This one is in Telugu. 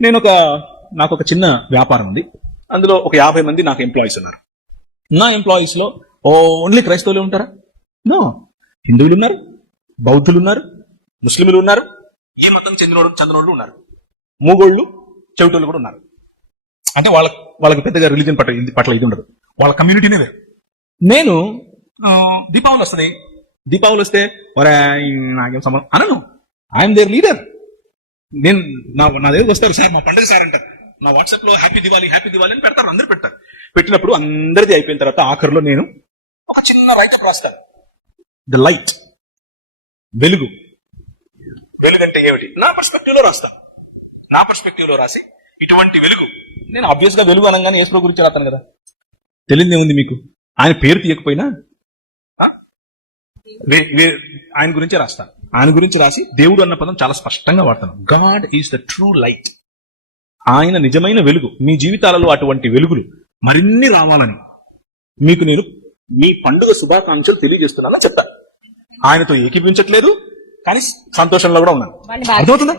నేను ఒక నాకు ఒక చిన్న వ్యాపారం ఉంది. అందులో ఒక యాభై మంది నాకు ఎంప్లాయీస్ ఉన్నారు. నా ఎంప్లాయీస్లో ఓన్లీ క్రైస్తవులు ఉంటారా? నో. హిందువులు ఉన్నారు బౌద్ధులు ఉన్నారు ముస్లింలు ఉన్నారు ఏ మతం చెందినోడు చంద్రోళ్ళు ఉన్నారు. మూగోళ్ళు చెవిటోళ్ళు కూడా ఉన్నారు. అంటే వాళ్ళ వాళ్ళకి పెద్దగా రిలీజన్ పట్ల ఇది పట్ల ఇది ఉండదు. వాళ్ళ కమ్యూనిటీనే వేరు. నేను దీపావళి వస్తుంది. దీపావళి వస్తే ఒరే నాకేం సంబంధం అనను ఐఎమ్ దేర్ లీడర్ నేను నా నా దగ్గర వస్తారు సార్ మా పండుగ సార్ అంటారు. నా వాట్సాప్లో హ్యాపీ దివాలి హ్యాపీ దివాలి అని పెడతారు అందరు పెడతారు. పెట్టినప్పుడు అందరిది అయిపోయిన తర్వాత ఆఖరిలో నేను ఒక చిన్న రైట్ రాస్తాను. ద లైట్ వెలుగు. వెలుగు అంటే ఏమిటి? నా పర్స్పెక్టివ్లో రాస్తా. నా పర్స్పెక్టివ్లో రాసి ఇటువంటి వెలుగు. నేను ఆబ్వియస్గా వెలుగు అనగానే ఏసులో గురించి రాస్తాను కదా. తెలియదు ఉంది మీకు? ఆయన పేరు తీయకపోయినా? వే- ఆయన గురించే రాస్తాను ఆయన గురించి రాసి దేవుడు అన్న పదం చాలా స్పష్టంగా వాడతాను. God is the true light ఆయన నిజమైన వెలుగు మీ జీవితాలలో అటువంటి వెలుగులు మరిన్ని రావాలని మీకు నేను మీ పండుగ శుభాకాంక్షలు తెలియజేస్తున్నానని చెప్తా. ఆయనతో ఏకీపించట్లేదు కానీ సంతోషంలో కూడా ఉన్నాను. అర్థమవుతుందా?